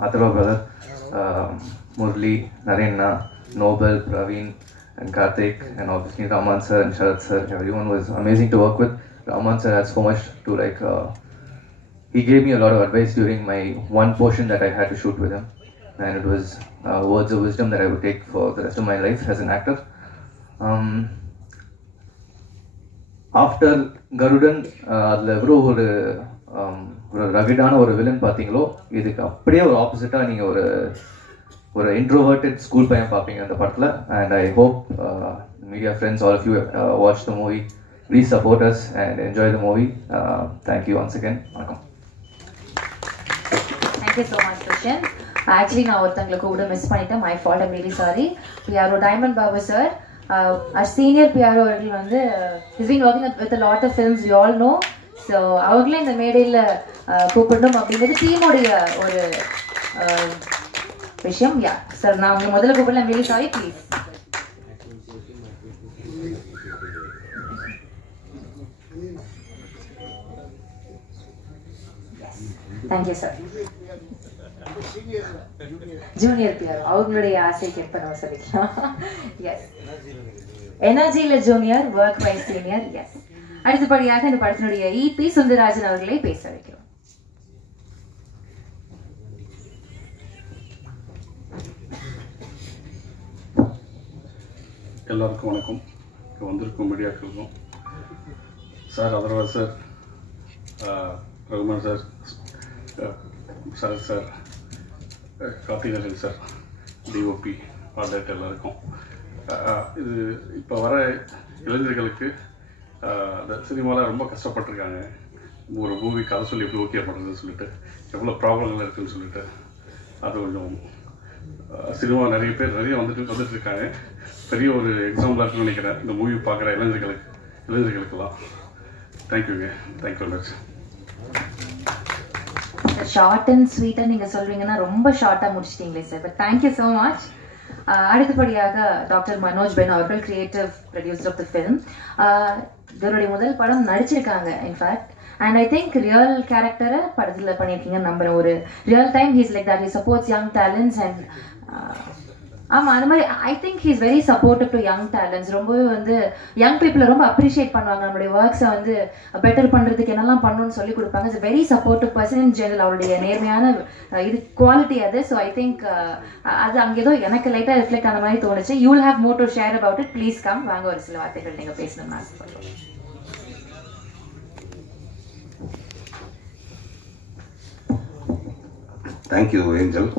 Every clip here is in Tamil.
Atharva brother, Murli, Narayana, Nobel, Praveen, and Karthik, and obviously Raman sir and Sharad sir. Everyone was amazing to work with. Raman sir had so much to like. He gave me a lot of advice during my one portion that I had to shoot with him, and it was words of wisdom that I would take for the rest of my life as an actor. After Garudan, அதில் எவ்வளோ ஒரு ரகிடான ஒரு வில்லன் பார்த்தீங்களோ, இதுக்கு அப்படியே ஒரு ஆப்போசிட்டாக நீங்கள் ஒரு இன்ட்ரோவர்டட் ஸ்கூல் பையன் பார்ப்பீங்க அந்த படத்தில். And I hope media friends all of you watch the movie. Please support us and enjoy the movie. Thank you once again. வணக்கம். Thank you so much, Krishan. Actually, நான் ஒருத்தங்களை கூட மிஸ் பண்ணிட்டேன். My fault, I'm really sorry. PRO Diamond Babu sir, our senior PRO அவர்கள் வந்து he's been working with a lot of films, we all know. So அவர்களே இந்த மேடையில் கூப்பிடணும் அப்படிங்கிறது டீமோடைய ஒரு விஷயம். யா சார், நான் உங்களை முதல்ல கூப்பிடல. I'm really sorry, please. Thank you, sir. Junior PRO அவங்களுடைய ஆசை கேட்ப நம்ம சொல்லிக்கலாம். எஸ், எனர்ஜியில் junior, work wise senior. Yes, அடுத்தபடியாக இந்த படத்தினுடைய இபி சுந்தரராஜன் அவர்களை பேச வைக்கிறோம். எல்லாருக்கும் வணக்கம். வந்திருக்கும் மீடியாக்களுக்கும் sir, Atharvaa sir, Rahman sir, Sarath sir, Karthikeyan sir, DOP, ஆர்டேட் எல்லாருக்கும். இது இப்போ வர இளைஞர்களுக்கு அந்த சினிமாவில் ரொம்ப கஷ்டப்பட்டுருக்காங்க. ஒரு மூவி கதை சொல்லி எப்படி ஓகே பண்ணுறதுன்னு சொல்லிட்டு, எவ்வளோ ப்ராப்ளங்கள் இருக்குதுன்னு சொல்லிட்டு, அது கொஞ்சம் சினிமா நிறைய வந்துட்டு இருக்காங்க. பெரிய ஒரு எக்ஸாம்பிளாக இருக்குன்னு நினைக்கிறேன் இந்த மூவி பார்க்குற இளைஞர்களுக்கெல்லாம். தேங்க்யூங்க. Thank you much. ஷார்ட் அண்ட் ஸ்வீட்டாக நீங்கள் சொல்வீங்கன்னா ரொம்ப ஷார்ட்டாக முடிச்சிட்டிங்களே sir, but thank you so much. அடுத்தபடியாக டாக்டர் மனோஜ் பென் அவர்கள், creative producer of the film. இவருடைய முதல் படம் நடிச்சிருக்காங்க in fact. And I think real கேரக்டரை படத்தில் பண்ணியிருக்கீங்கன்னு நம்புகிறேன். ஒரு real time he's like that, he supports young talents. And ஆமாம், அது மாதிரி I think he's very supportive to young talents. ரொம்பவே வந்து யங் பீப்புளை ரொம்ப அப்ரிஷியேட் பண்ணுவாங்க. நம்மளுடைய ஒர்க்ஸை வந்து பெட்டர் பண்ணுறதுக்கு என்னெல்லாம் பண்ணணும்னு சொல்லி கொடுப்பாங்க. It's very supportive person in general. அவருடைய நேர்மையான இது குவாலிட்டி அது. ஸோ ஐ திங்க் அது அங்கே ஏதோ எனக்கு லைட்டாக ரிஃப்ளெக்ட் ஆன மாதிரி தோணுச்சு. You will have more to share about it. Please come, வாங்க, ஒரு சில வார்த்தைகள் நீங்கள் பேசணும்னு ஆசைப்படுறோம். Thank you angel.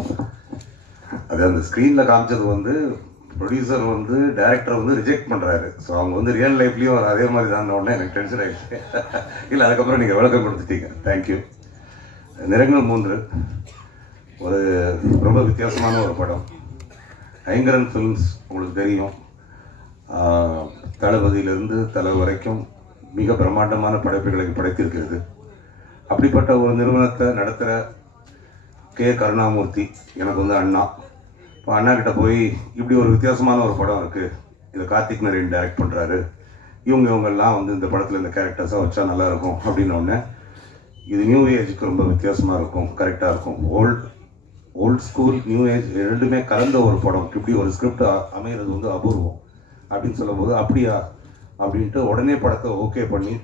அது அந்த ஸ்க்ரீனில் காமிச்சது வந்து ப்ரொடியூசர் வந்து டைரக்டர் வந்து ரிஜெக்ட் பண்ணுறாரு. ஸோ அவங்க வந்து ரியல் லைஃப்லேயும் அதே மாதிரி தான் உடனே எனக்கு டென்ஷன் ஆகிடுச்சு. இல்லை, அதுக்கப்புறம் நீங்கள் விளக்கம் கொடுத்துட்டீங்க. தேங்க்யூ. நிறங்கள் 3 ஒரு ரொம்ப வித்தியாசமான ஒரு படம். ஐங்கரன் ஃபிலிம்ஸ் உங்களுக்கு தெரியும், தளபதியிலிருந்து தலை வரைக்கும் மிக பிரம்மாண்டமான படைப்புகளை படைத்திருக்கிறது. அப்படிப்பட்ட ஒரு நிறுவனத்தை நடத்துகிற கே கருணாமூர்த்தி எனக்கு வந்து அண்ணா. இப்போ அண்ணா கிட்ட போய் இப்படி ஒரு வித்தியாசமான ஒரு படம் இருக்குது, இதை கார்த்திக் நரேன் டைரக்ட் பண்ணுறாரு, இவங்கெல்லாம் வந்து இந்த படத்தில் இந்த கேரக்டர்ஸாக வச்சா நல்லாயிருக்கும் அப்படின்னோடனே, இது நியூ ஏஜுக்கு ரொம்ப வித்தியாசமாக இருக்கும், கரெக்டாக இருக்கும். ஓல்ட் ஸ்கூல் நியூ ஏஜ் ரெண்டுமே கலந்த ஒரு படம், இப்படி ஒரு ஸ்கிரிப்ட் அமைகிறது வந்து அபூர்வம் அப்படின்னு சொல்லும்போது, அப்படியா அப்படின்ட்டு உடனே படத்தை ஓகே பண்ணி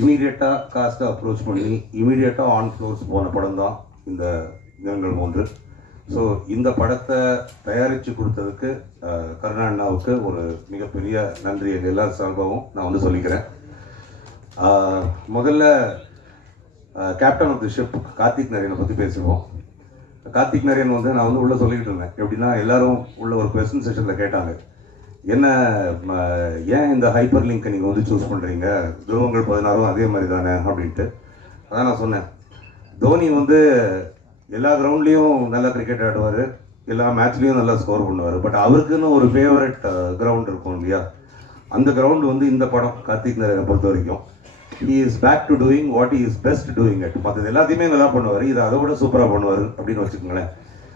இமீடியட்டாக காஸ்ட்டை அப்ரோச் பண்ணி இமீடியட்டாக ஆன் ஃப்ளோர்ஸ் போன படம் தான் இந்த நிறங்கள் 3. ஸோ இந்த படத்தை தயாரித்து கொடுத்ததுக்கு கருணா அண்ணாவுக்கு ஒரு மிகப்பெரிய நன்றி எங்கள் எல்லா சார்பாகவும் நான் வந்து சொல்லிக்கிறேன். முதல்ல captain of the ship Karthick நரேனை பற்றி பேசுவோம். கார்த்திக் நரேன் வந்து நான் வந்து உள்ளே சொல்லிக்கிட்டு இருந்தேன். எப்படின்னா எல்லாரும் உள்ள ஒரு கொஸ்டின் செஷனில் கேட்டாங்க, என்ன ஏன் இந்த ஹைப்பர் லிங்க்கை நீங்கள் வந்து சூஸ் பண்ணுறீங்க, துருவங்கள் 16 அதே மாதிரி தானே அப்படின்ட்டு. அதான் நான் சொன்னேன், தோனி வந்து எல்லா கிரவுண்ட்லேயும் நல்லா கிரிக்கெட் ஆடுவார், எல்லா மேட்ச்லேயும் நல்லா ஸ்கோர் பண்ணுவார். பட் அவருக்குன்னு ஒரு ஃபேவரட் கிரவுண்ட் இருக்கும் இல்லையா, அந்த கிரவுண்ட் வந்து இந்த படம் கார்த்திக் நரேனை பொறுத்த வரைக்கும் he is back to doing what he is best doing it. மற்றது எல்லாத்தையுமே நல்லா பண்ணுவார், இதை அதை விட சூப்பராக பண்ணுவார் அப்படின்னு வச்சுக்கோங்களேன்.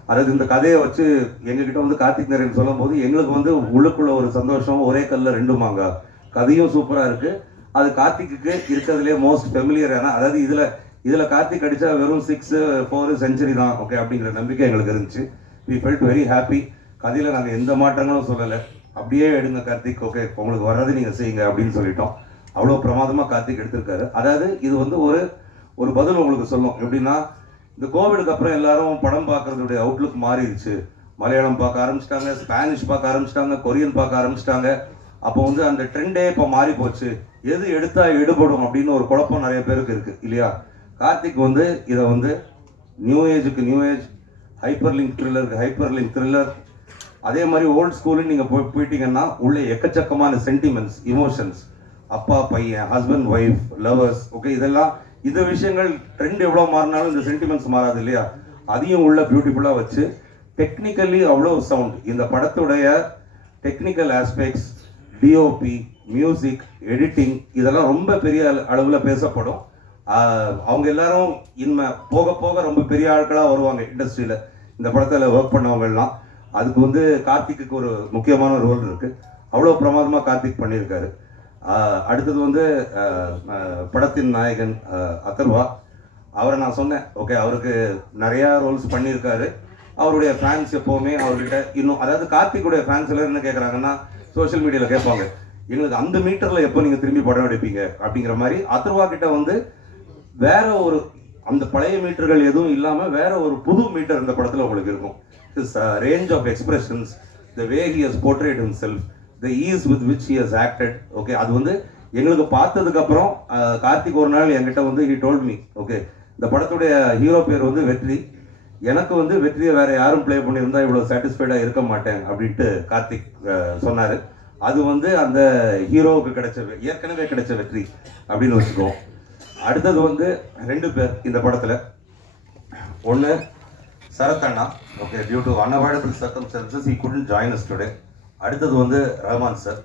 அதாவது இந்த கதையை வச்சு எங்ககிட்ட வந்து கார்த்திக் நரேன் சொல்லும் போது எங்களுக்கு வந்து உள்ளுக்குள்ள ஒரு சந்தோஷம், ஒரே கல்ல 2 மாங்காய். கதையும் சூப்பராக இருக்குது, அது கார்த்திக்கு இருக்கிறதுலே மோஸ்ட் ஃபெமிலியரான, அதாவது இதில் இதில் கார்த்திக் அடித்தா வெறும் 6-4 செஞ்சுரி தான் ஓகே அப்படிங்கிற நம்பிக்கை எங்களுக்கு இருந்துச்சு. We felt very happy. கதையில் நாங்கள் எந்த மாற்றங்களும் சொல்லலை, அப்படியே எடுங்க கார்த்திக், ஓகே உங்களுக்கு வர்றது நீங்கள் செய்யுங்க அப்படின்னு சொல்லிட்டோம். அவ்வளோ பிரமாதமாக கார்த்திக் எடுத்திருக்காரு. அதாவது இது வந்து ஒரு பதில் உங்களுக்கு சொல்லும். எப்படின்னா, இந்த கோவிடுக்கு அப்புறம் எல்லாரும் படம் பார்க்கறதுடைய அவுட்லுக் மாறிடுச்சு. மலையாளம் பார்க்க ஆரம்பிச்சிட்டாங்க, ஸ்பானிஷ் பார்க்க ஆரம்பிச்சிட்டாங்க, கொரியன் பார்க்க ஆரம்பிச்சிட்டாங்க. அப்போ வந்து அந்த ட்ரெண்டே இப்போ மாறி போச்சு. எது எடுத்தா எடுபடும் அப்படின்னு ஒரு குழப்பம் நிறைய பேருக்கு இருக்கு இல்லையா? கார்த்திக் வந்து இதை வந்து நியூ ஏஜுக்கு நியூ ஏஜ், ஹைப்பர் லிங்க் த்ரில்லருக்கு ஹைப்பர் லிங்க் த்ரில்லர், அதே மாதிரி ஓல்ட் ஸ்கூலுன்னு நீங்கள் போயிட்டீங்கன்னா உள்ளே எக்கச்சக்கமான சென்டிமெண்ட்ஸ், இமோஷன்ஸ், அப்பா பையன், ஹஸ்பண்ட் ஒய்ஃப், லவர்ஸ், ஓகே இதெல்லாம் இந்த விஷயங்கள் ட்ரெண்ட் எவ்வளோ மாறினாலும் இந்த சென்டிமெண்ட்ஸ் மாறாது இல்லையா? அதையும் உள்ள பியூட்டிஃபுல்லாக வச்சு டெக்னிக்கலி அவ்வளோ சவுண்ட், இந்த படத்துடைய technical aspects, DOP, music, editing இதெல்லாம் ரொம்ப பெரிய அளவில் பேசப்படும். அவங்க எல்லாரும் போக போக ரொம்ப பெரிய ஆட்களாக வருவாங்க இண்டஸ்ட்ரியில், இந்த படத்தில் ஒர்க் பண்ணவங்கலாம். அதுக்கு வந்து கார்த்திக்கு ஒரு முக்கியமான ரோல் இருக்கு. அவ்வளோ பிரமாதமாக கார்த்திக் பண்ணியிருக்காரு. அடுத்தது வந்து படத்தின் நாயகன் அதர்வா. அவரை நான் சொன்னேன், ஓகே அவருக்கு நிறையா ரோல்ஸ் பண்ணியிருக்காரு. அவருடைய ஃபேன்ஸ் எப்போவுமே அவர்கிட்ட இன்னும், அதாவது கார்த்திக்குடைய ஃபேன்ஸ் எல்லாரும் என்ன கேட்குறாங்கன்னா, சோஷியல் மீடியாவில் கேட்பாங்க, எங்களுக்கு அந்த மீட்டரில் எப்போ நீங்கள் திரும்பி படம் எடுப்பீங்க அப்படிங்கிற மாதிரி. அதர்வா கிட்ட வந்து வேற ஒரு அந்த பழைய மீட்டர்கள் எதுவும் இல்லாமல் வேற ஒரு புது மீட்டர் இந்த படத்தில் உங்களுக்கு இருக்கும். Range of expressions, the way he has portrayed himself, the ease with which he has acted, okay அது வந்து எங்களுக்கு பார்த்ததுக்கு அப்புறம் கார்த்திக் ஒரு நாள் என்கிட்ட வந்து ஹி டோல்ட் மீ, ஓகே இந்த படத்துடைய ஹீரோ பேர் வந்து வெற்றி, எனக்கு வந்து வெற்றியை வேற யாரும் பிளே பண்ணியிருந்தா இவ்வளோ சாட்டிஸ்ஃபைடாக இருக்க மாட்டேன் அப்படின்ட்டு கார்த்திக் சொன்னார். அது வந்து அந்த ஹீரோவுக்கு கிடைச்ச ஏற்கனவே கிடைச்ச வெற்றி அப்படின்னு வச்சுக்குவோம். அடுத்தது வந்து 2 பேர் இந்த படத்தில். ஒன்று சரத் அண்ணா, okay due to unavoidable circumstances he couldn't join us today. அடுத்தது வந்து ரஹ்மான் சார்.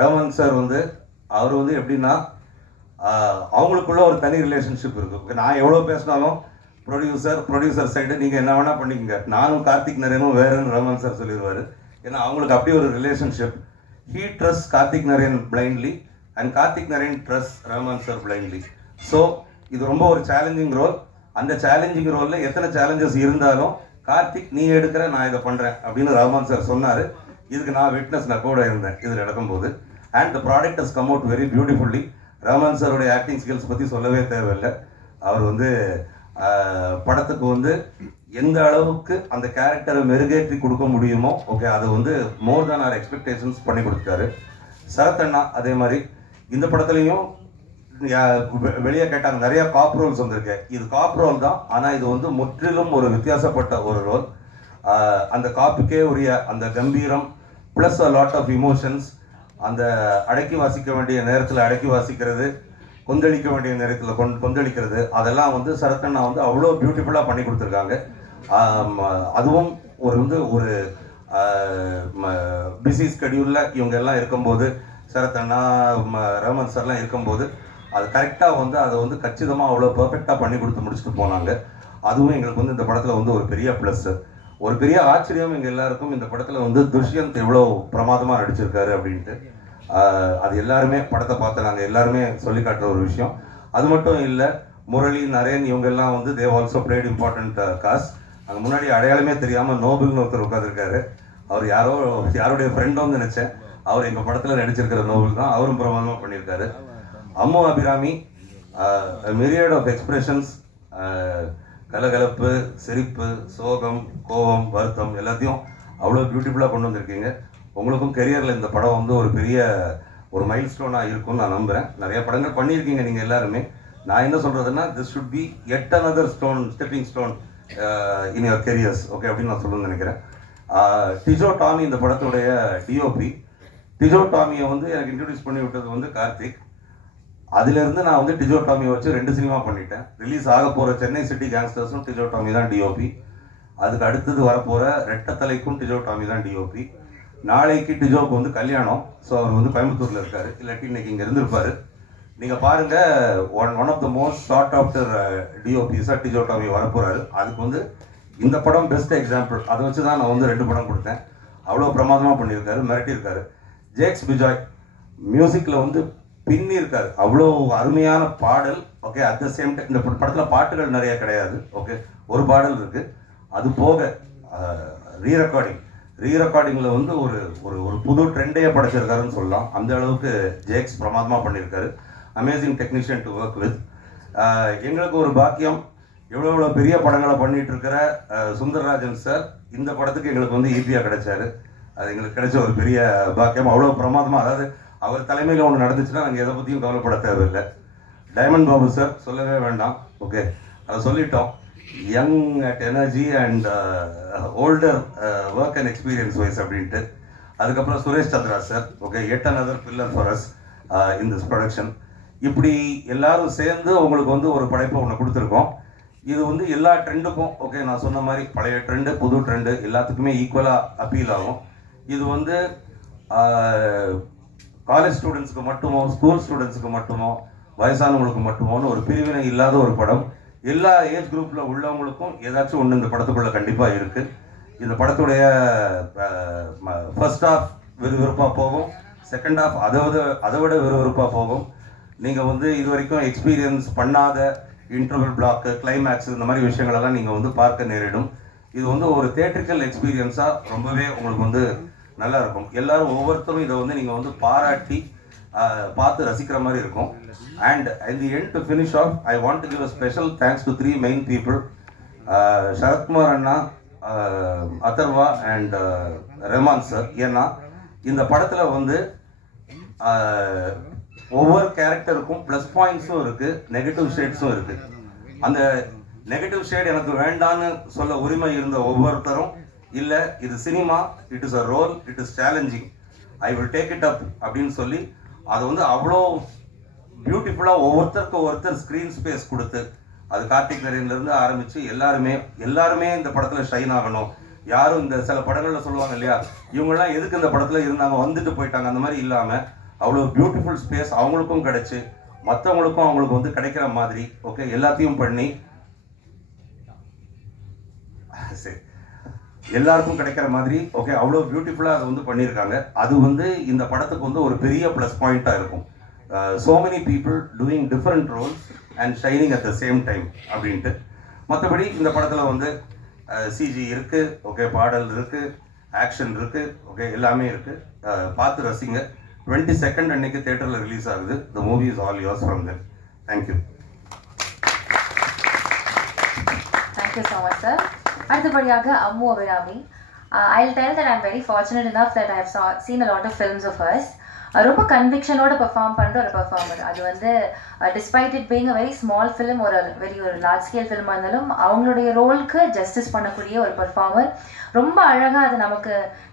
ரஹ்மான் சார் வந்து அவர் வந்து எப்படின்னா, அவங்களுக்குள்ள ஒரு தனி ரிலேஷன்ஷிப் இருக்கு. நான் எவ்வளோ பேசினாலும் ப்ரொடியூசர் சைடு நீங்கள் என்ன வேணால் பண்ணிக்கங்க, நானும் கார்த்திக் நரேனும் வேறுன்னு ரஹ்மான் சார் சொல்லிடுவார். ஏன்னா அவங்களுக்கு அப்படி ஒரு relationship. He trust Karthik Naren blindly and Karthik Naren trust Rahman sir blindly. So இது ரொம்ப ஒரு சேலஞ்சிங் ரோல். அந்த சேலஞ்சிங் ரோலில் எத்தனை சேலஞ்சஸ் இருந்தாலும் கார்த்திக் நீ எடுக்கிற, நான் இதை பண்ணுறேன் அப்படின்னு ரஹ்மான் சார் சொன்னார். இதுக்கு நான் விட்னஸ், நான் கூட இருந்தேன் இதில் நடக்கும்போது. And the product has come out very beautifully. Rahman சாருடைய ஆக்டிங் ஸ்கில்ஸ் பற்றி சொல்லவே தேவையில்லை. அவர் வந்து படத்துக்கு வந்து எந்த அளவுக்கு அந்த கேரக்டரை மெருகேற்றி கொடுக்க முடியுமோ, ஓகே அதை வந்து மோர் தேன் ஆர் எக்ஸ்பெக்டேஷன்ஸ் பண்ணி கொடுத்தாரு. சரத் அண்ணா அதே மாதிரி இந்த படத்துலையும் வெளியே கேட்டாங்க, நிறைய காப் ரோல்ஸ் வந்திருக்கு. இது காப் ரோல் தான், ஆனால் இது வந்து முற்றிலும் ஒரு வித்தியாசப்பட்ட ஒரு ரோல். அந்த காப்புக்கே உரிய அந்த கம்பீரம் plus a lot of emotions, அந்த அடக்கி வாசிக்க வேண்டிய நேரத்தில் அடக்கி வாசிக்கிறது, கொந்தளிக்க வேண்டிய நேரத்தில் கொந்தளிக்கிறது, அதெல்லாம் வந்து சரத்தண்ணா வந்து அவ்வளோ பியூட்டிஃபுல்லாக பண்ணி கொடுத்துருக்காங்க. அதுவும் ஒரு பிஸி ஸ்கெடியூலில் இவங்க எல்லாம் இருக்கும்போது, சரத்தண்ணா ரஹ்மான் சார்லாம் இருக்கும்போது அது கரெக்டாக வந்து அதை வந்து கச்சிதமாக அவ்வளோ பர்ஃபெக்டாக பண்ணி கொடுத்து முடிச்சுட்டு போனாங்க. அதுவும் எங்களுக்கு வந்து இந்த படத்தில் வந்து ஒரு பெரிய ப்ளஸ். ஒரு பெரிய ஆச்சரியம் எங்கள் எல்லாருக்கும், இந்த படத்தில் வந்து துஷ்யந்த் எவ்வளோ பிரமாதமாக நடிச்சிருக்காரு அப்படின்ட்டு. அது எல்லாருமே படத்தை பார்த்து நாங்கள் எல்லாருமே சொல்லி காட்டுற ஒரு விஷயம். அது மட்டும் இல்லை, முரளி, நரேன் இவங்க எல்லாம் வந்து they've also played important cause. அங்கே முன்னாடி அடையாளமே தெரியாமல் நோபல்னு ஒருத்தர் உட்காந்துருக்காரு. அவர் யாருடைய ஃப்ரெண்டும் நினைச்சேன். அவர் எங்கள் படத்தில் நடிச்சிருக்கிற நோபல் தான். அவரும் பிரமாதமாக பண்ணியிருக்காரு. அம்மு அபிராமி, மிரியட் ஆஃப் எக்ஸ்பிரஷன்ஸ், கலகலப்பு, சிரிப்பு, சோகம், கோபம், வருத்தம் எல்லாத்தையும் அவ்வளோ பியூட்டிஃபுல்லாக கொண்டு வந்திருக்கீங்க. உங்களுக்கும் கெரியரில் இந்த படம் வந்து ஒரு பெரிய ஒரு மைல் ஸ்டோனாக இருக்கும்னு நான் நம்புகிறேன். நிறைய படங்கள் பண்ணியிருக்கீங்க நீங்கள் எல்லாருமே. நான் என்ன சொல்கிறதுன்னா, this should be yet another stepping stone in your careers, okay அப்படின்னு நான் சொல்லணும்னு நினைக்கிறேன். டிஜோ டாமி இந்த படத்துடைய டிஓபி. டிஜோ டாமியை வந்து எனக்கு இன்ட்ரடியூஸ் பண்ணி விட்டது வந்து கார்த்திக். அதிலிருந்து நான் வந்து டிஜோ டாமியை வச்சு 2 சினிமா பண்ணிட்டேன். ரிலீஸ் ஆக போகிற சென்னை சிட்டி கேங்ஸ்டர்ஸும் டிஜோ டாமி தான் டிஓபி. அதுக்கு அடுத்தது வரப்போகிற ரெட்டத்தலைக்கும் டிஜோ டாமி தான் டிஓபி. நாளைக்கு டிஜோக்கு வந்து கல்யாணம். ஸோ அவர் வந்து கோயம்புத்தூரில் இருக்கார், இல்லாட்டி இன்னைக்கு இங்கே இருந்திருப்பார். நீங்கள் பாருங்கள், one of the most sought after டிஓபிஸாக டிஜோ டாமி வரப்போகிறாரு. அதுக்கு வந்து இந்த படம் பெஸ்ட் எக்ஸாம்பிள். அதை வச்சு தான் நான் வந்து 2 படம் கொடுத்தேன். அவ்வளோ பிரமாதமாக பண்ணியிருக்காரு, மிரட்டியிருக்காரு. ஜேக்ஸ் பிஜாய் மியூசிக்கில் வந்து பின்னி இருக்காரு. அவ்வளோ அருமையான பாடல், okay. At the same time இந்த படத்தில் பாட்டுகள் நிறைய கிடையாது. ஓகே, ஒரு பாடல் இருக்குது. அது போக ரீரெக்கார்டிங்கில் வந்து ஒரு ஒரு ஒரு புது ட்ரெண்டையே படைச்சிருக்காருன்னு சொல்லலாம். அந்த அளவுக்கு ஜேக்ஸ் பிரமாதமாக பண்ணியிருக்காரு. Amazing technician to work with. எங்களுக்கு ஒரு பாக்கியம், எவ்வளோ பெரிய படங்களை பண்ணிட்டு இருக்கிற சுந்தரராஜன் சார் இந்த படத்துக்கு எங்களுக்கு வந்து ஈஸியாக கிடைச்சாரு. அது எங்களுக்கு கிடைச்ச ஒரு பெரிய பாக்கியம். அவ்வளோ பிரமாதமாக, அதாவது அவர் தலைமையில் ஒன்று நடந்துச்சுன்னா நாங்கள் எதை பற்றியும் கவலைப்பட தேவையில்லை. டைமண்ட் பாபு சார் சொல்லவே வேண்டாம். ஓகே, அதை சொல்லிட்டோம். Young at energy and older work and experience wise அப்படின்ட்டு. அதுக்கப்புறம் Suresh Chandra sir. Okay, yet another pillar for us in this production. இப்படி எல்லாரும் சேர்ந்து உங்களுக்கு வந்து ஒரு படைப்பை ஒன்று கொடுத்துருக்கோம். இது வந்து எல்லா ட்ரெண்டுக்கும், ஓகே, நான் சொன்ன மாதிரி பழைய ட்ரெண்டு புது ட்ரெண்டு எல்லாத்துக்குமே ஈக்குவலாக அப்பீல் ஆகும். இது வந்து காலேஜ் ஸ்டூடெண்ட்ஸுக்கு மட்டுமோ ஸ்கூல் ஸ்டூடெண்ட்ஸுக்கு மட்டுமோ வயசானவங்களுக்கு மட்டுமோன்னு ஒரு பிரிவினை இல்லாத ஒரு படம். எல்லா ஏஜ் குரூப்பில் உள்ளவங்களுக்கும் ஏதாச்சும் ஒன்று இந்த படத்துக்குள்ளே கண்டிப்பாக இருக்குது. இந்த படத்துடைய ஃபர்ஸ்ட் ஹாஃப் விறுவிறுப்பாக போகும், செகண்ட் ஹாஃப் அதை விட விறுவிறுப்பாக போகும். நீங்கள் வந்து இது வரைக்கும் எக்ஸ்பீரியன்ஸ் பண்ணாத இன்டர்வல் பிளாக்கு, கிளைமேக்ஸ், இந்த மாதிரி விஷயங்களெல்லாம் நீங்கள் வந்து பார்க்க நேரிடும். இது வந்து ஒரு தியேட்ரிக்கல் எக்ஸ்பீரியன்ஸாக ரொம்பவே உங்களுக்கு வந்து நல்லா இருக்கும். எல்லாரும் ஒவ்வொருத்தரும் இதை வந்து நீங்கள் வந்து பாராட்டி பார்த்து ரசிக்கிற மாதிரி இருக்கும். And in the end to finish off, I want to give a special thanks to 3 main people, Sarathkumar அண்ணா, அதர்வா அண்ட் ரெஹ்மான் சார். ஏன்னா இந்த படத்தில் வந்து ஒவ்வொரு கேரக்டருக்கும் ப்ளஸ் பாயிண்ட்ஸும் இருக்குது, நெகட்டிவ் ஷேட்ஸும் இருக்குது. அந்த நெகட்டிவ் ஷேட் எனக்கு வேண்டான்னு சொல்ல உரிமை இருந்த ஒவ்வொருத்தரும், இல்லை இது cinema, it is a role, it is challenging, I will take it up அப்படின்னு சொல்லி அது வந்து அவ்வளோ பியூட்டிஃபுல்லாக ஒவ்வொருத்தர் ஸ்க்ரீன் ஸ்பேஸ் கொடுத்து, அது கார்த்திக் நரேன்லேருந்து ஆரம்பித்து எல்லாருமே இந்த படத்தில் ஷைன் ஆகணும். யாரும் இந்த சில படங்களில் சொல்லுவாங்க இல்லையா, இவங்கெல்லாம் எதுக்கு இந்த படத்தில் இருந்தாங்க, வந்துட்டு போயிட்டாங்க, அந்த மாதிரி இல்லாமல் அவ்வளோ பியூட்டிஃபுல் ஸ்பேஸ் அவங்களுக்கும் கிடைச்சி மற்றவங்களுக்கும் அவங்களுக்கு வந்து கிடைக்கிற மாதிரி, ஓகே, எல்லாத்தையும் பண்ணி சரி எல்லாருக்கும் கிடைக்கிற மாதிரி, ஓகே, அவ்வளோ பியூட்டிஃபுல்லாக அதை வந்து பண்ணியிருக்காங்க. அது வந்து இந்த படத்துக்கு வந்து ஒரு பெரிய ப்ளஸ் பாயிண்ட்டாக இருக்கும். so many people doing different roles and shining at the same time அப்படின்ட்டு. மற்றபடி இந்த படத்தில் வந்து சிஜி இருக்குது, ஓகே, பாடல் இருக்குது, ஆக்ஷன் இருக்குது, ஓகே, எல்லாமே இருக்குது. பார்த்து ரசிங்க. 22nd அன்னைக்கு தியேட்டரில் ரிலீஸ் ஆகுது. The movie is all yours from them. Thank you. Thank you so much, sir. அடுத்தபடியாக Ammu Abirami. I'll tell that I'm very fortunate enough that I have seen a lot of films of hers. ரொம்ப கன்விக்ஷனோட பெர்ஃபார்ம் பண்ணுற ஒரு பெர்ஃபார்மர். அது வந்து despite it being a very small film, ஒரு லார்ஜ் ஸ்கேல் ஃபிலிமாக இருந்தாலும் அவங்களுடைய ரோலுக்கு ஜஸ்டிஸ் பண்ணக்கூடிய ஒரு பெர்ஃபார்மர். ரொம்ப அழகாக அது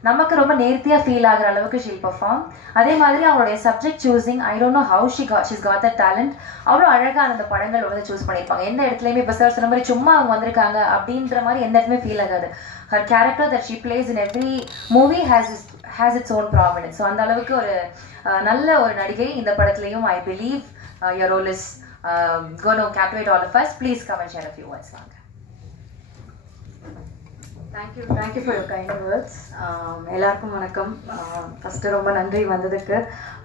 நமக்கு ரொம்ப நேர்த்தியாக ஃபீல் ஆகிற அளவுக்கு ஷீல் பெர்ஃபார்ம். அதே மாதிரி அவங்களுடைய subject choosing, I don't know how she's God the talent. அவ்வளோ அழகாக அந்த படங்கள் வந்து சூஸ் பண்ணியிருப்பாங்க. எந்த இடத்துலையுமே இப்போ சார் சொன்ன மாதிரி சும்மா அவங்க வந்திருக்காங்க அப்படின்ற மாதிரி எந்த இடத்துலையுமே ஃபீல் ஆகாது. her character that she plays in every movie has its own prominence. So அந்த அளவுக்கு ஒரு நல்ல ஒரு நடிகை இந்த படத்துலயும். I believe your role is going to captivate all of us. Please come and share a few words. Thank you for your kind words. எல்லாருக்கும் வணக்கம். ஃபர்ஸ்ட் ரொம்ப நன்றி வந்ததுக்கு.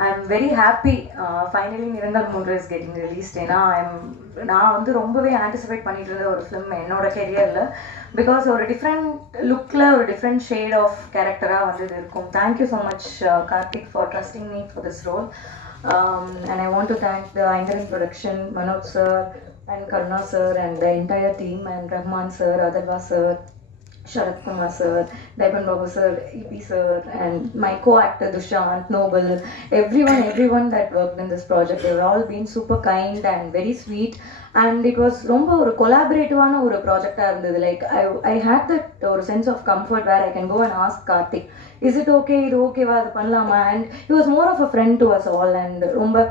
I am very happy finally நிரந்தர் மூன்று is getting released. ஏன்னா நான் வந்து ரொம்பவே ஆன்டிசிபேட் பண்ணிட்டு இருந்த ஒரு ஃபிலிம் என்னோட கெரியரில். பிகாஸ் ஒரு டிஃப்ரெண்ட் லுக்கில் ஒரு டிஃப்ரெண்ட் ஷேட் ஆஃப் கேரக்டராக வந்து இது இருக்கும். Thank you so much Karthick for trusting me for this role. And I want to thank the Anchoring Production, Manoj sir and Karuna sir and the entire team, and Rahman sir, Adarva sir, Sharat Kumar sir, Diamond Babu sir, EP sir, and my co-actor Dushyant, Noble, everyone that worked in this project. They've all been super kind and very sweet, and it was ரொம்ப ஒரு கொலாபரேட்டிவான ஒரு ப்ராஜெக்டாக இருந்தது. லைக் I had that ஒரு sense of comfort where I can go and ask Karthik, is it okay, இது ஓகேவா, அது பண்ணலாமா, and he was more of a friend to us all. And ரொம்ப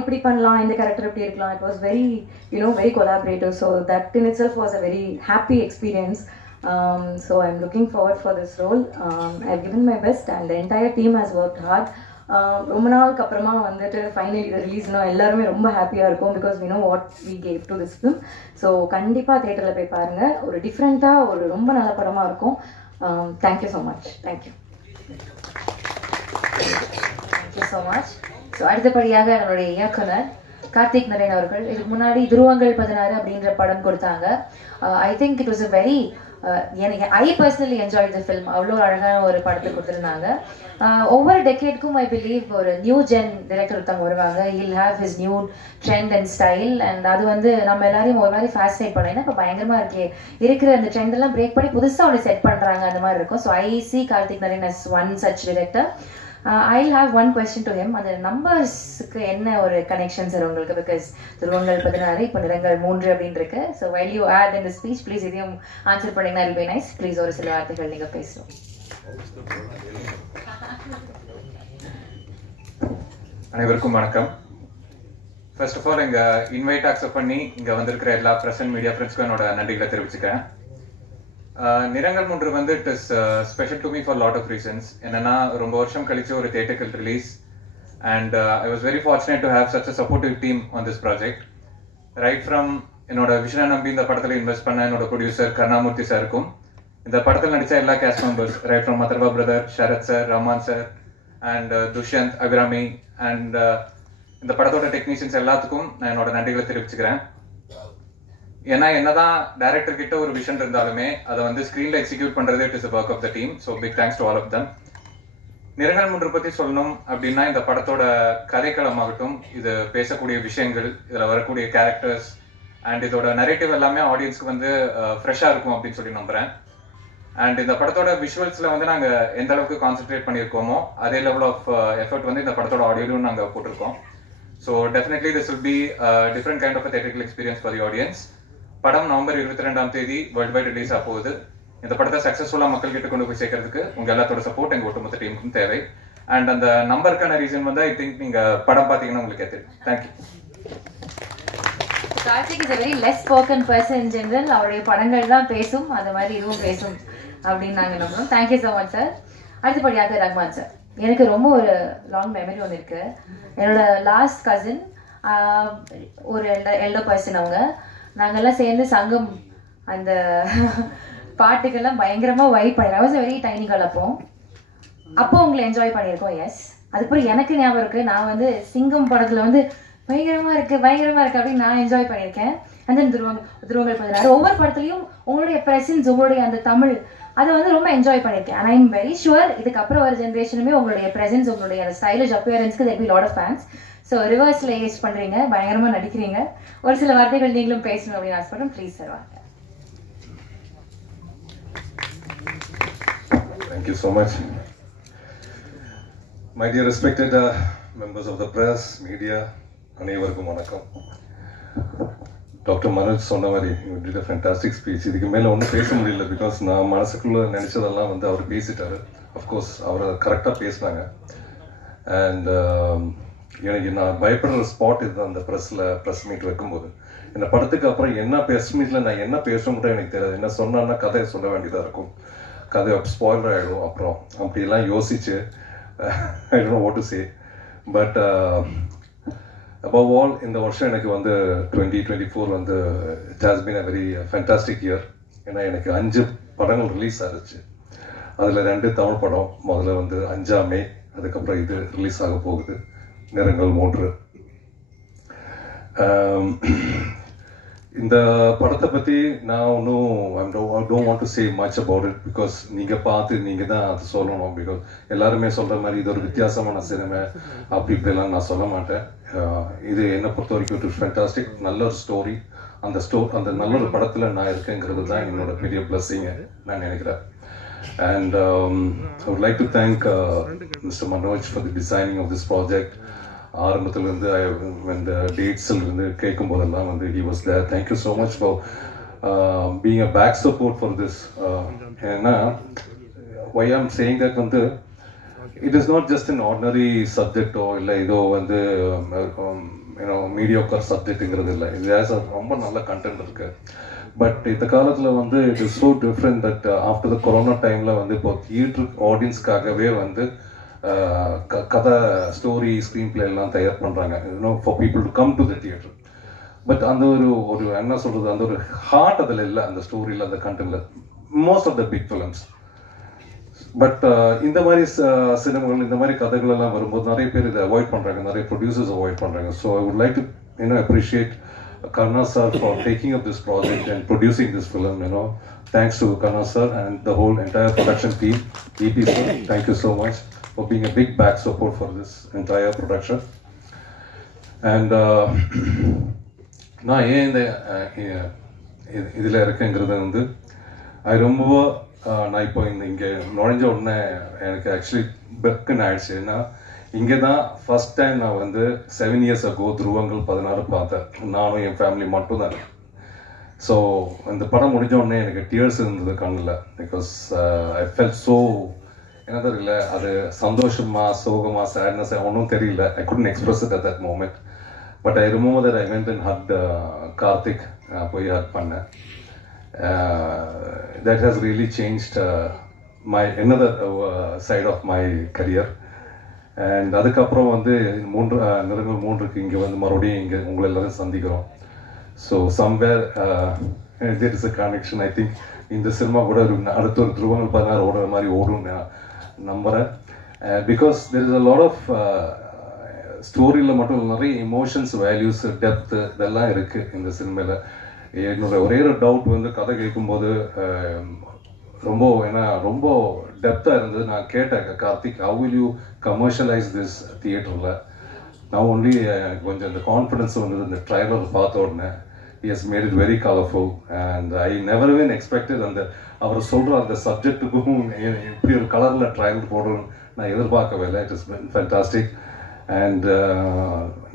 இப்படி பண்ணலாம், இந்த கேரக்டர் இப்படி இருக்கலாம். It was very very collaborative. So that in itself was a very happy experience. So I'm looking forward for this role. I've given my best and the entire team has worked hard. ரொம்ப நாளுக்கு அப்புறமா வந்துட்டு ஃபைனலி இதை ரிலீஸ்னா எல்லாருமே ரொம்ப ஹாப்பியாக இருக்கும். Because we know what we gave to this film. So கண்டிப்பாக தியேட்டரில் போய் பாருங்கள். ஒரு டிஃப்ரெண்ட்டாக ஒரு ரொம்ப நல்ல படமாக இருக்கும். Thank you so much. Thank you so much. So அடுத்தபடியாக நம்மளுடைய இயக்குனர் கார்த்திக் நரேன் அவர்கள். இதுக்கு முன்னாடி துருவங்கள் 16 அப்படின்ற படம் கொடுத்தாங்க. I think it was a very எனக்கு I personally enjoy the film. அவ்வளோ அழகான ஒரு படத்தை கொடுத்துருந்தாங்க. ஒவ்வொரு டெக்கேட்க்கும் ஐ பிலீவ் ஒரு நியூ ஜென் டைரக்டர் ஒருத்தவங்க வருவாங்க. He'll have his new trend and style. And அது வந்து நம்ம எல்லாரையும் ஒரு மாதிரி ஃபேசினேட் பண்ணோம். ஏன்னா இப்போ பயங்கரமா இருக்கே, இருக்கிற அந்த ட்ரெண்ட் எல்லாம் பிரேக் பண்ணி புதுசாக ஒன்று செட் பண்றாங்க, அந்த மாதிரி இருக்கும். So I C Karthik Naren as one such director. I'll have one question to him. அந்த நம்பர்ஸ்க்கு என்ன ஒரு கனெக்ஷன் சார் உங்களுக்கு? பிகாஸ் துருவங்கள் 16 இப்போ நிறங்கள் 3 அப்படின்னு இருக்கு. So while you add in the speech, please இதையும் ஆன்சர் பண்ணீங்கன்னா it'll be nice. ப்ளீஸ் ஒரு சில வார்த்தைகள் நீங்க பேசணும். அனைவருக்கும் வணக்கம். ஃபர்ஸ்ட் ஆஃப் ஆல் எங்க இன்வைட் அக்செப்ட் பண்ணி இங்க வந்திருக்கிற எல்லா பிரசன்ட் மீடியா ஃப்ரெண்ட்ஸ்க்கும் என்னோட நன்றிகளை தெரிவிச்சுக்கிறேன். நிறங்கள் 3 வந்து it is special to me for lot of reasons. என்னன்னா ரொம்ப வருஷம் கழிச்சு ஒரு தியேட்டர்கள் release and I was very fortunate to have such a supportive team on this project. Right from என்னோட விஷனை நம்பி இந்த படத்தில் இன்வெஸ்ட் பண்ண என்னோட ப்ரொடியூசர் கருணாமூர்த்தி சாருக்கும், இந்த படத்தில் நடித்த எல்லா cast members right from Atharvaa brother, Sarath sir, Rahman sir and Dushyanth, Abhirami and இந்த படத்தோட டெக்னீஷியன்ஸ் எல்லாத்துக்கும் நான் என்னோட நன்றிகளை தெரிவிச்சுக்கிறேன். ஏன்னா என்னதான் டைரக்டர் கிட்ட ஒரு விஷன் இருந்தாலுமே அதை வந்து ஸ்கிரீன்ல எக்ஸிக்யூட் பண்றது it is work of the team. So big thanks to all of them. Nirangal 3 பத்தி சொல்லணும் அப்படின்னா இந்த படத்தோட கதைக்களமாகட்டும், இது பேசக்கூடிய விஷயங்கள், இதுல வரக்கூடிய கேரக்டர்ஸ் அண்ட் இதோட நரேட்டிவ் எல்லாமே ஆடியன்ஸ்க்கு வந்து ஃப்ரெஷ்ஷா இருக்கும் அப்படின்னு சொல்லி நம்புறேன். அண்ட் இந்த படத்தோட விஷுவல்ஸ்ல வந்து நாங்க எந்த அளவுக்கு கான்சென்ட்ரேட் பண்ணியிருக்கோமோ அதே லெவல் ஆஃப் எஃபர்ட் வந்து இந்த படத்தோட ஆடியோலையும் நாங்க போட்டிருக்கோம். So definitely this will be different kind of theatrical experience for the audience. படம் நவம்பர் 22 வேர்ல்டு வைட் ரிலீஸ் ஆக போகுது. இந்த படத்தை சக்சஸ்ஃபுல்லா மக்கள் கிட்ட கொண்டு போய் சேர்க்கறதுக்கு உங்க எல்லாத்தோட சப்போர்ட் எங்க ஒட்டுமொத்த டீமுக்கும் தேவை. அண்ட் அந்த நம்பருக்கான ரீசன் வந்து ஐ திங்க் நீங்க படம் பாத்தீங்கன்னா உங்களுக்கு தெரியும். Thank you. Karthik is a very less spoken person in general. அவருடைய படங்கள் தான் பேசும், அந்த மாதிரி இதுவும் பேசும் அப்படின்னு நாங்க நம்புறோம். Thank you so much sir. அடுத்தபடியாக ரஹ்மான் சார். எனக்கு ரொம்ப ஒரு லாங் மெமரி ஒன்று இருக்கு. என்னோட லாஸ்ட் கசின் ஒரு எல்டர் பர்சன், அவங்க நாங்கெல்லாம் சேர்ந்து சங்கம் அந்த பாட்டுக்கெல்லாம் பயங்கரமா வைப் பண்ணி I was a very tiny girl அப்போ உங்களை என்ஜாய் பண்ணியிருக்கோம். எஸ், அதுக்கப்புறம் எனக்கு ஞாபகம் இருக்கு, நான் வந்து சிங்கம் படத்துல வந்து பயங்கரமா இருக்கு அப்படின்னு நான் என்ஜாய் பண்ணியிருக்கேன். அண்ட் தென் துருவங்கள் 16 ஒவ்வொரு படத்துலையும் உங்களுடைய பிரசன்ஸ், உங்களுடைய அந்த தமிழ், அதை வந்து ரொம்ப என்ஜாய் பண்ணியிருக்கேன். And I am very sure இதுக்கப்புறம் வர ஜென்ரேஷனுமே உங்களுடைய பிரசன்ஸ், உங்களுடைய அந்த ஸ்டைலிஷ் அப்பியரன்ஸ்க்கு there be lot of fans. So ரிவர்ஸில் ஏஜ் பண்ணுறீங்க, பயங்கரமாக நடிக்கிறீங்க. ஒரு சில வார்த்தைகள் நீங்களும் பேசணும் அப்படின்னு ஆசைப்படுறோம். ப்ளீஸ் சார் வாங்க. Thank you so much. My dear respected members of the press, media, அனைவருக்கும் வணக்கம். டாக்டர் மனோஜ் சொன்ன மாதிரி you did a fantastic speech. இதுக்கு மேலே ஒன்றும் பேச முடியல, பிகாஸ் நான் மனசுக்குள்ளே நினச்சதெல்லாம் வந்து அவர் பேசிட்டாரு. அஃப்கோர்ஸ் அவர் கரெக்டாக பேசினாங்க. அண்ட் எனக்கு நான் பயப்படுற ஸ்பாட் இது அந்த ப்ரெஸ் மீட் வைக்கும்போது. இந்த படத்துக்கு அப்புறம் என்ன ப்ரெஸ் மீட்டில் நான் என்ன பேசணும் கூட எனக்கு தெரியாது. என்ன சொன்னான்னா கதையை சொல்ல வேண்டியதாக இருக்கும், கதை ஸ்பாயிலர் ஆகிடும். அப்புறம் அப்படியெல்லாம் யோசிச்சு ஐ don't know what to say. But above all இந்த வருஷம் எனக்கு வந்து 2024 வந்து it has been a very fantastic year. ஏன்னா எனக்கு 5 படங்கள் ரிலீஸ் ஆகிடுச்சு. அதில் 2 தமிழ் படம். முதல்ல வந்து 5 மே, அதுக்கப்புறம் இது ரிலீஸ் ஆக போகுது, நிறங்கள் 3. இந்த படத்தை பற்றி நான் ஒன்றும் I don't want to say much about it because நீங்கள் பார்த்து நீங்கள் தான் அது சொல்லணும். பிகாஸ் எல்லாருமே சொல்கிற மாதிரி இது ஒரு வித்தியாசமான சினிமா அப்படி இப்படிலாம் நான் சொல்ல மாட்டேன். இது என்னை பொறுத்த வரைக்கும் ஒரு ஃபேண்டாஸ்டிக் நல்ல ஒரு ஸ்டோரி. அந்த நல்ல ஒரு படத்தில் நான் இருக்கேங்கிறது தான் என்னோட பெரிய பிளஸ்ஸிங்க நான் நினைக்கிறேன். And I would like to thank Mr. Manoj for the designing of this project. ஆரம்பத்திலிருந்து when the dates இருந்து கேட்கும் போதெல்லாம் வந்து he was there. Thank you so much for being a back support for this. ஏன்னா why I'm saying that வந்து it is not just an ordinary subject or இல்லை இதோ வந்து mediocre subjectங்கிறது இல்லை. இது has a ரொம்ப நல்ல கண்டென்ட் இருக்கு. பட் இந்த காலத்தில் வந்து it is so different that after the corona டைமில் வந்து இப்போ தியேட்டர் ஆடியன்ஸ்க்காகவே வந்து கதை, ஸ்டோரி, ஸ்க்ரீன் பிளே எல்லாம் தயார் பண்ணுறாங்க, for people to come to the theatre. But அந்த ஒரு என்ன சொல்கிறது, அந்த ஒரு ஹார்ட் அதில் இல்லை, அந்த ஸ்டோரியில், அந்த கண்டென்ட்டில், most of the big films. But இந்த மாதிரி சினிமாக்கள், இந்த மாதிரி கதைகள் எல்லாம் வரும்போது நிறைய பேர் இதை அவாய்ட் பண்ணுறாங்க, நிறைய ப்ரொடியூசர்ஸ் அவாய்ட் பண்ணுறாங்க. So I would like to appreciate Karna sir for taking up this project and producing this film. Thanks to Karna sir and the whole entire production team. EP sir, thank you so much for being a big back support for this entire production. And நான் ஏன் இந்த இதில் இருக்கேங்கிறது வந்து அது ரொம்ப நான் இப்போ இங்கே நுழைஞ்ச உடனே எனக்கு ஆக்சுவலி பெக்குன்னு ஆயிடுச்சு. ஏன்னா இங்கே தான் ஃபர்ஸ்ட் டைம் நான் வந்து 7 years ago துருவங்கள் 16 பார்த்தேன். நானும் என் ஃபேமிலி மட்டும் தான். ஸோ இந்த படம் முடிஞ்ச உடனே எனக்கு டியர்ஸ் இருந்தது கண்ணில். பிகாஸ் ஐ ஃபெல்ட் ஸோ என்ன தெரியல, அது சந்தோஷமா சோகமா சேட்னஸ் ஒன்றும் தெரியல. I couldn't express it at that moment. But I remember that I went and hug Karthick, போய் ஹக் பண்ணேன். That has really changed my another side of my career. And அதுக்கப்புறம் வந்து நிறங்கள் 3க்கு இங்கே வந்து மறுபடியும் இங்கே உங்களை எல்லாரும் சந்திக்கிறோம். So somewhere there is a connection. I think இந்த சினிமா கூட அடுத்த ஒரு துருவங்கள் 16 ஓடுற மாதிரி ஓடும் நம்புகிறேன். Because there is a lot of ஸ்டோரியில் மட்டும் நிறைய எமோஷன்ஸ், வேல்யூஸ், டெப்த்து இதெல்லாம் இருக்குது இந்த சினிமாவில். என்னோட ஒரே ஒரு டவுட் வந்து கதை கேட்கும்போது ரொம்ப டெப்த்தாக இருந்தது. நான் கேட்டேன் Karthik, how will you commercialise this தியேட்டரில்? நான் ஒன்லி எனக்கு கொஞ்சம் இந்த கான்ஃபிடன்ஸ் வந்தது இந்த ட்ரைலர் பார்த்த உடனே. he has made it very colorful and I never even expected அந்த அவர் சொல்கிற அந்த சப்ஜெக்ட்டுக்கும் இப்படி ஒரு கலரில் ட்ரைலர் போடணும்னு நான் எதிர்பார்க்கவே இல்லை. It is fantastic. அண்ட்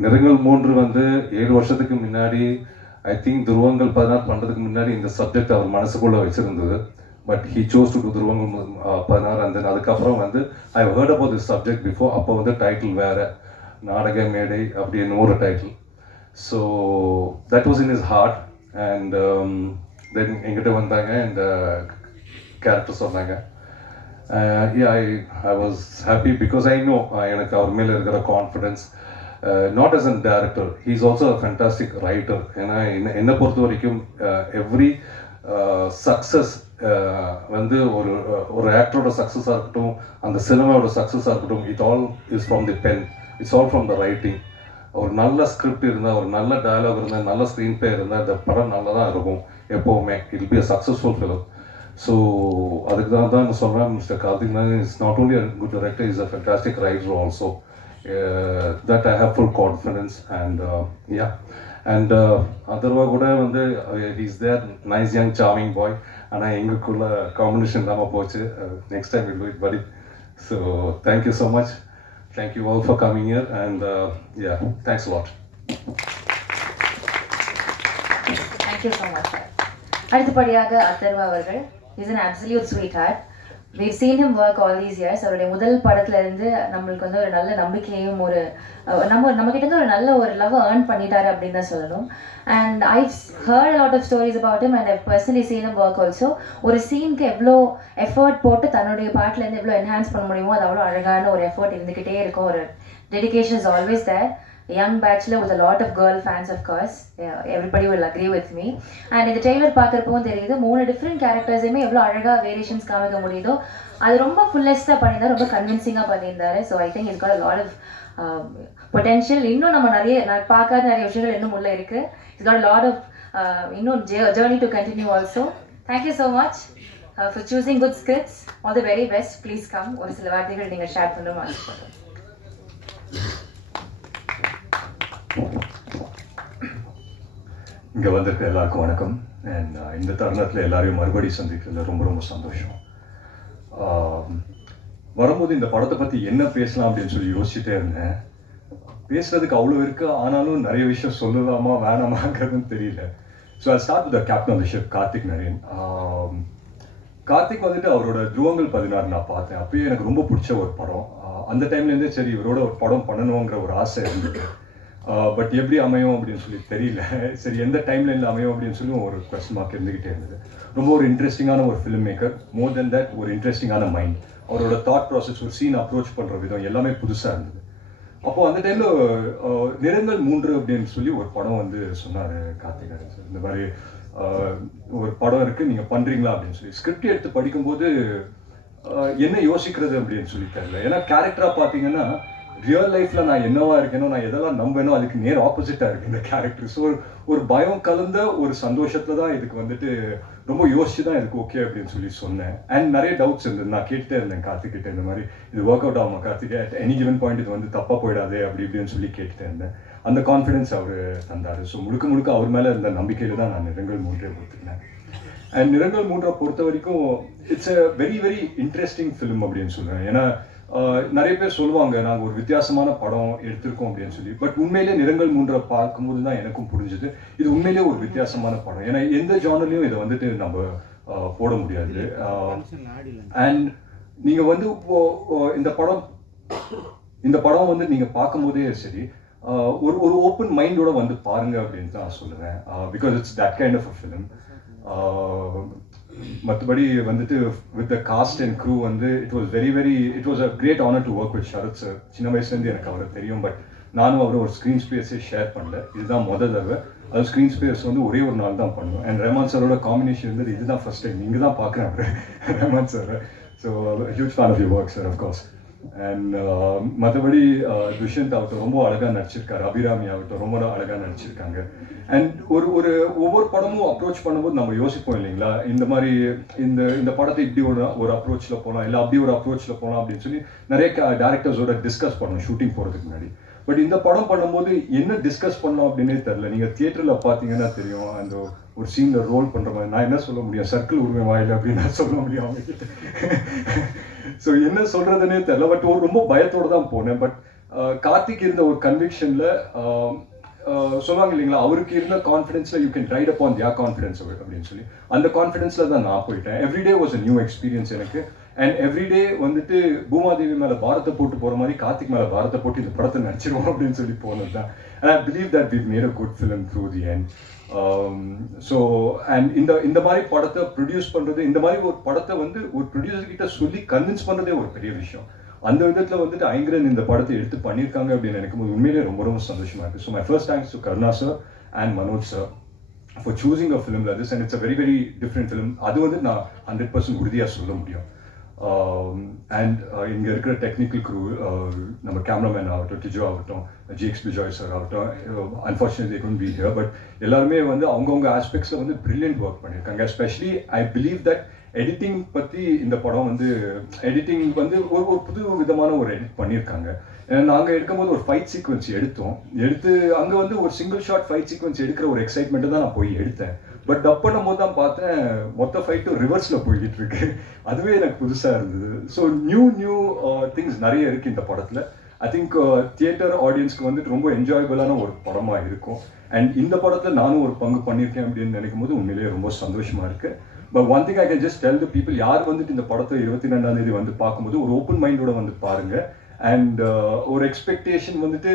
நிறங்கள் 3 வந்து 7 வருஷத்துக்கு முன்னாடி ஐ திங்க் துருவங்கள் 16 பண்ணுறதுக்கு முன்னாடி இந்த சப்ஜெக்ட் அவர் மனசுக்குள்ளே வச்சுருந்தது. But he chose to Dhuruvangal 16. And then அதுக்கப்புறம் வந்து I heard about this subject before. அப்போ வந்து டைட்டில் வேறு, நாடக மேடை அப்படின்னு ஒரு title. So that was in his heart. And then எங்கிட்ட வந்தாங்க அண்ட் கேரக்டர் சொன்னாங்க. I was happy because I know எனக்கு அவர் மேலே இருக்கிற confidence. Not as a director, he is also a fantastic writer. ஏன்னா என்னை பொறுத்த வரைக்கும் எவ்ரி சக்ஸஸ் வந்து ஒரு ஆக்டரோட சக்ஸஸாக இருக்கட்டும், அந்த சினிமாவோட சக்ஸஸாக இருக்கட்டும், it all is from the pen, it's all from the writing. ஒரு நல்ல ஸ்கிரிப்ட் இருந்தால், ஒரு நல்ல டயலாக் இருந்தால், நல்ல ஸ்க்ரீன் பிளே இருந்தால் இந்த படம் நல்லா தான் இருக்கும் எப்போவுமே. It will be a successful film. So அதுக்கு தான் நான் சொல்கிறேன், mister Karthick Nair is not only a good director, is a fantastic writer also. That I have full confidence. And and Atharvaa கூட வந்து is there nice young charming boy. ஆனால் எங்களுக்குள்ள காம்பினேஷன் இல்லாமல் போச்சு. Next time will do it படி. So thank you so much. Thank you all for coming here and thanks a lot. Thank you so much. அடுத்தபடியாக அதர்வா அவர்கள் is an absolute sweetheart. We've seen him work all these years. அவருடைய முதல் படத்துல இருந்து நம்மளுக்கு வந்து ஒரு நல்ல நம்பிக்கையும் ஒரு நம்ம கிட்ட இருந்து ஒரு நல்ல ஒரு லவ் earn பண்ணிட்டாரு அப்படின்னு தான் சொல்லணும். And I've heard a lot of stories about him and I've personally seen him work also. ஒரு சீனுக்கு எவ்வளோ எஃபர்ட் போட்டு தன்னுடைய பாட்டுல இருந்து எவ்வளோ என்ஹான்ஸ் பண்ண முடியுமோ அது அவ்வளோ அழகான ஒரு எஃபர்ட் இருந்துகிட்டே இருக்கும். ஒரு dedication is always there. Young bachelor with a lot of girl fans, of course. Everybody will agree with me. And இந்த ட்ரெய்லர் பார்க்குறப்பவும் தெரியுது 3 டிஃப்ரெண்ட் கேரக்டர்ஸுமே எவ்வளோ அழகாக வேரியேஷன்ஸ் காமிக்க முடியுதோ அது ரொம்ப ஃபுல்லஸ்ட்டாக பண்ணியிருந்தாரு, ரொம்ப கன்வின்சிங்காக பண்ணியிருந்தாரு. So I think it's got a lot of potential. இன்னும் நம்ம நான் பார்க்காத நிறைய விஷயங்கள் இன்னும் உள்ள இருக்கு. It's got a lot of இன்னும் journey to continue also. Thank you so much for choosing good scripts. All the very best. Please come. ஒரு சில வார்த்தைகள் நீங்கள் ஷேர் பண்ணணும். இங்கே வந்திருக்க எல்லாருக்கும் வணக்கம். அண்ட் இந்த தருணத்தில் எல்லாரையும் மறுபடியும் சந்திக்கிறதுல ரொம்ப ரொம்ப சந்தோஷம். வரும்போது இந்த படத்தை பற்றி என்ன பேசலாம் அப்படின்னு சொல்லி யோசிச்சுட்டே இருந்தேன். பேசுறதுக்கு அவ்வளோ இருக்கு, ஆனாலும் நிறைய விஷயம் சொல்லலாமா வேணாமாங்கிறதுன்னு தெரியல. So I start with captain of the ship Karthick Naren. Karthick வந்துட்டு அவரோட துருவங்கள் 16 நான் பார்த்தேன். அப்பயே எனக்கு ரொம்ப பிடிச்ச ஒரு படம். அந்த டைம்லேருந்தே சரி இவரோட ஒரு படம் பண்ணணுங்கிற ஒரு ஆசை இருந்தது. பட் எப்படி அமையும் அப்படின்னு சொல்லி தெரியல. சரி எந்த டைம்ல இருந்து அமையும் அப்படின்னு சொல்லி ஒரு கொஸ்டின் மார்க் இருந்துகிட்டே இருந்தது. ரொம்ப ஒரு இன்ட்ரெஸ்டிங்கான ஒரு film maker. More then that ஒரு இன்ட்ரெஸ்டிங்கான மைண்ட். அவரோட தாட் ப்ராசஸ், ஒரு சீன் அப்ரோச் பண்ணுற விதம் எல்லாமே புதுசாக இருந்தது. அப்போது அந்த டைமில் நிறங்கள் 3 அப்படின்னு சொல்லி ஒரு படம் வந்து சொன்னார் கார்த்திகேயன் சார். இந்த மாதிரி ஒரு படம் இருக்குது, நீங்கள் பண்ணுறீங்களா அப்படின்னு சொல்லி. ஸ்கிரிப்ட் எடுத்து படிக்கும்போது என்ன யோசிக்கிறது அப்படின்னு சொல்லி தெரியல. ஏன்னா கேரக்டராக பார்த்தீங்கன்னா ரியல் லைஃப்ல நான் என்னவா இருக்கேனோ, நான் எதெல்லாம் நம்பேனோ அதுக்கு நேர் ஆப்போசிட்டா இருக்கு இந்த கேரக்டர். ஸோ ஒரு பயம் கலந்த ஒரு சந்தோஷத்துல தான் இதுக்கு வந்துட்டு ரொம்ப யோசிச்சு தான் இதுக்கு ஓகே அப்படின்னு சொல்லி சொன்னேன். அண்ட் நிறைய டவுட்ஸ் இருந்தது. நான் கேட்டுட்டே இருந்தேன் கார்த்திகிட்ட, இந்த மாதிரி இது ஒர்க் அவுட் ஆகுமா கார்த்திகே, அட் எனி கிவன் பாயிண்ட் இது வந்து தப்பா போயிடாதே அப்படி இப்படின்னு சொல்லி கேட்டுட்டே இருந்தேன். அந்த கான்ஃபிடன்ஸ் அவர் தந்தாரு. ஸோ முழுக்க அவர் மேல இருந்த நம்பிக்கையில தான் நான் நிறங்கள் மூன்றே கொடுத்துருந்தேன். அண்ட் நிறங்கள் மூன்றை பொறுத்த வரைக்கும் it's a very very interesting film அப்படின்னு சொல்லுவேன். ஏன்னா நிறைய பேர் சொல்லுவாங்க நாங்கள் ஒரு வித்தியாசமான படம் எடுத்திருக்கோம் அப்படின்னு சொல்லி. பட் உண்மையிலே நிறங்கள் மூன்றை பார்க்கும்போது தான் எனக்கும் புரிஞ்சுது இது உண்மையிலே ஒரு வித்தியாசமான படம். ஏன்னா எந்த ஜானர்லையும் இதை வந்துட்டு நம்ம போட முடியாது. அண்ட் நீங்க வந்து இந்த படம் வந்து நீங்க பார்க்கும் போதே சரி ஒரு ஓப்பன் மைண்டோட வந்து பாருங்க அப்படின்னு தான் சொல்லுவேன். Because it's that kind of a film. மற்றபடி வந்துட்டு with the cast and crew வந்து it was a great honour to work with Sarath sir. சின்ன வயசுலேருந்து எனக்கு அவரை தெரியும். பட் நானும் அவர் ஒரு ஸ்க்ரீன் ஸ்பேஸே ஷேர் பண்ணல. இதுதான் முதல் தடவை. அது ஸ்க்ரீன் ஸ்பேஸ் வந்து ஒரே ஒரு நாள் தான் பண்ணுவோம். அண்ட் ரஹ்மான் சாரோட காம்பினேஷன் இருந்தது இதுதான் ஃபர்ஸ்ட் டைம். இங்கே தான் பார்க்குறேன் அவர் Rahman sir. So huge fan of you work sir of course. And மற்றபடி துஷ்யந்த் ஆகட்டும் ரொம்ப அழகாக நடிச்சிருக்காரு. அபிராமி ஆகட்டும் ரொம்ப அழகாக நடிச்சிருக்காங்க. அண்ட் ஒவ்வொரு படமும் அப்ரோச் பண்ணும்போது நம்ம யோசிப்போம் இல்லைங்களா, இந்த மாதிரி இந்த படத்தை இப்படி ஒரு அப்ரோச்சில் போகலாம், இல்லை அப்படி ஒரு அப்ரோச்சில் போகலாம் அப்படின்னு சொல்லி நிறைய டேரக்டர்ஸோட டிஸ்கஸ் பண்ணோம் ஷூட்டிங் போகிறதுக்கு முன்னாடி. பட் இந்த படம் பண்ணும்போது என்ன டிஸ்கஸ் பண்ணோம் அப்படின்னே தெரில. நீங்கள் தியேட்டரில் பார்த்தீங்கன்னா தெரியும், அந்த ஒரு சீனில் ரோல் பண்ணுற மாதிரி. நான் என்ன சொல்ல முடியும், சர்க்கிள் உரிமை வாயில் அப்படின்னு நான் சொல்ல முடியும் அவங்ககிட்ட. ஸோ என்ன சொல்கிறதுனே தெரில. பட் ரொம்ப பயத்தோடு தான் போனேன். பட் கார்த்திக் இருந்த ஒரு கன்விக்ஷனில் சொல்லுவாங்க இல்லைங்களா, அவருக்கு இருந்த கான்ஃபிடன்ஸ்ல you can ride upon their confidence அப்படின்னு சொல்லி அந்த கான்ஃபிடன்ஸ்ல தான் நான் போயிட்டேன். Every day was a new experience எனக்கு. அண்ட் எவ்ரிடே வந்துட்டு பூமாதேவி மேல பாரத்தை போட்டு போற மாதிரி கார்த்திக் மேல பாரத்தை போட்டு இந்த படத்தை நடிச்சிருவோம் அப்படின்னு சொல்லி போனது தான். And I believe that we made a good film through the end. So and இந்த மாதிரி படத்தை ப்ரொடியூஸ் பண்றது, இந்த மாதிரி ஒரு படத்தை வந்து ஒரு ப்ரொடியூசர் கிட்ட சொல்லி கன்வின்ஸ் பண்றதே ஒரு பெரிய விஷயம். அந்த விதத்தில் வந்துட்டு ஐங்கரன் இந்த படத்தை எடுத்து பண்ணியிருக்காங்க அப்படின்னு நினைக்கும் போது உண்மையிலே ரொம்ப சந்தோஷமா இருக்கு. So my first thanks to Karuna sir and Manoj sir for choosing a film like this. And it's a very very different film. அது வந்து நான் 100% உறுதியாக சொல்ல முடியும். அண்ட் இங்கே இருக்கிற டெக்னிக்கல் க்ரூ, நம்ம கேமராமேன் ஆகட்டும், டிஜோ ஆகட்டும், ஜிஎக்ஸ் பிஜாய் சார் ஆகட்டும், unfortunately couldn't be here, but எல்லாருமே வந்து அவங்கவுங்க ஆஸ்பெக்ட்ஸில் வந்து பிரில்லியன்ட் ஒர்க் பண்ணியிருக்காங்க. Especially I believe that editing பற்றி இந்த படம் வந்து எடிட்டிங் வந்து ஒரு புது விதமான ஒரு எடிட் பண்ணியிருக்காங்க. நாங்கள் எடுக்கும்போது ஒரு ஃபைட் சீக்வன்ஸ் எடுத்து அங்கே வந்து ஒரு சிங்கிள் ஷாட் ஃபைட் சீக்வன்ஸ் எடுக்கிற ஒரு எக்ஸைட்மெண்ட்டு தான் நான் போய் எடுத்தேன். பட் டப் பண்ணும் போது தான் பார்த்தேன் மொத்த ஃபைட்டும் ரிவர்ஸில் போய்கிட்டு இருக்கு. அதுவே எனக்கு புதுசாக இருந்தது. ஸோ நியூ திங்ஸ் நிறைய இருக்குது இந்த படத்தில். ஐ திங்க் தியேட்டர் ஆடியன்ஸ்க்கு வந்துட்டு ரொம்ப என்ஜாயபிளான ஒரு படமாக இருக்கும். அண்ட் இந்த படத்தில் நானும் ஒரு பங்கு பண்ணியிருக்கேன் அப்படின்னு நினைக்கும் போது உண்மையிலேயே ரொம்ப சந்தோஷமாக இருக்குது. But one thing I can just tell the people, யார் வந்துட்டு இந்த படத்தை 22ஆம் தேதி வந்து பார்க்கும்போது ஒரு ஓப்பன் மைண்டோட வந்து பாருங்க. அண்ட் ஒரு எக்ஸ்பெக்டேஷன் வந்துட்டு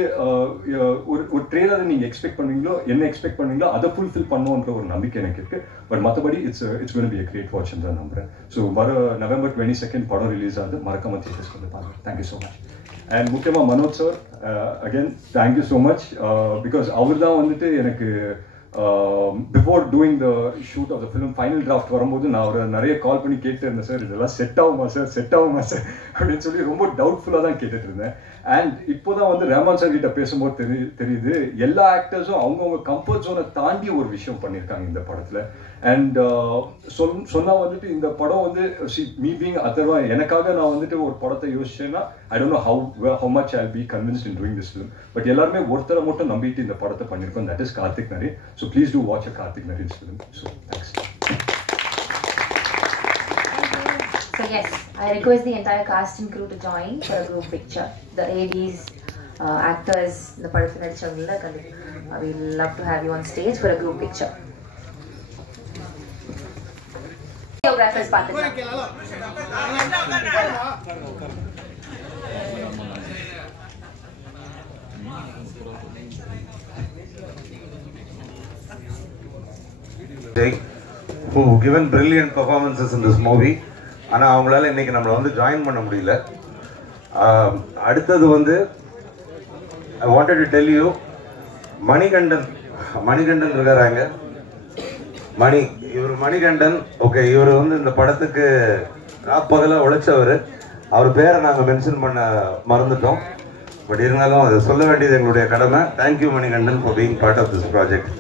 ஒரு ட்ரெய்லரை நீங்கள் எக்ஸ்பெக்ட் பண்ணுவீங்களோ, என்ன எக்ஸ்பெக்ட் பண்ணுவீங்களோ அதை ஃபுல்ஃபில் பண்ணுவோன்ற ஒரு நம்பிக்கை எனக்கு இருக்கு. பட் மற்றபடி it's going to be a great watch தான் நம்புறேன். ஸோ வர நவம்பர் 22 படம் ரிலீஸ் ஆகுது. மறக்காம தியேட்டர்ஸ்க்கு வந்து பாருங்க. Thank you so much. அண்ட் முக்கியமாக Manoj sir, again thank you so much. Because அவர் தான் வந்துட்டு எனக்கு before doing the shoot of the film final draft வரும்போது நான் அவரை நிறைய கால் பண்ணி கேட்டு இருந்தேன், சார் இதெல்லாம் செட் ஆகுமா சார் அப்படின்னு சொல்லி ரொம்ப டவுட்ஃபுல்லாக தான் கேட்டுட்டு இருந்தேன். அண்ட் இப்போதான் வந்து ரஹ்மான் சார் கிட்ட பேசும்போது தெரியுது எல்லா ஆக்டர்ஸும் அவங்கவுங்க கம்ஃபர்ட் ஜோனை தாண்டி ஒரு விஷயம் பண்ணியிருக்காங்க இந்த படத்தில். அண்ட் சொன்னா வந்துட்டு இந்த படம் வந்து மீ பீங் அதர்வா எனக்காக நான் வந்துட்டு ஒரு படத்தை யோசிச்சேன்னா I don't know how much I'll be convinced in doing this film. But எல்லாருமே ஒருத்தரை மட்டும் நம்பிட்டு இந்த படத்தை பண்ணியிருக்கோம். That is Karthik Naren. So please do watch a Karthik Naren's film. So thanks. So yes, I request the entire cast and crew to join for a group picture. The ADs, actors, the படத்தில் நடிச்சவங்கள we will love to have you on stage for a group picture. Photographers பார்த்துக்கலாம். who given brilliant performances in this movie. ஆனால் அவங்களால இன்னைக்கு நம்மளை வந்து ஜாயின் பண்ண முடியல. அடுத்தது வந்து I wanted to tell you, Manikandan இருக்காராங்க. இவர் மணிகண்டன். ஓகே, இவர் வந்து இந்த படத்துக்கு ராப்பகல உழைச்சவர். அவர் பேரை நாங்கள் மென்ஷன் பண்ண மறந்துட்டோம். பட் இருந்தாலும் அதை சொல்ல வேண்டியது எங்களுடைய கடமை. Thank you Manikandan for being part of this project.